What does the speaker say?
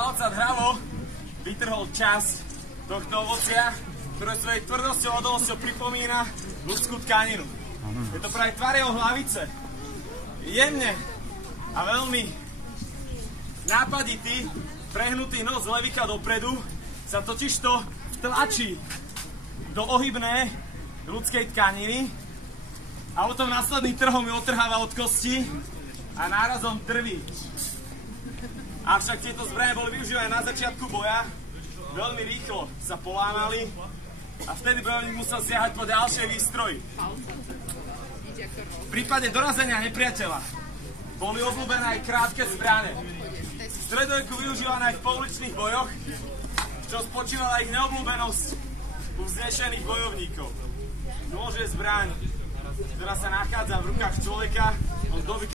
palca hravo vytrhol časť tohto ovocia, ktoré svojej tvrdosťou a odolnosťou pripomína ľudskú tkaninu. Je to práve tvar jeho hlavice. Jemne a veľmi nápaditý, prehnutý nos levíka dopredu sa totižto tlačí do ohybné ľudskej tkaniny a potom následným trhom ju otrháva od kosti a nárazom drví. Avšak tieto zbrane boli využívané na začiatku boja, veľmi rýchlo sa polámali a vtedy bojovník musel siahať po ďalšej výstroji. V prípade dorazenia nepriateľa boli obľúbené aj krátke zbrane. V stredoveku využívané aj v pouličných bojoch, čo spočívala ich neobľúbenosť u vznešených bojovníkov. Nôž je zbraň, ktorá sa nachádza v rukách človeka od doby,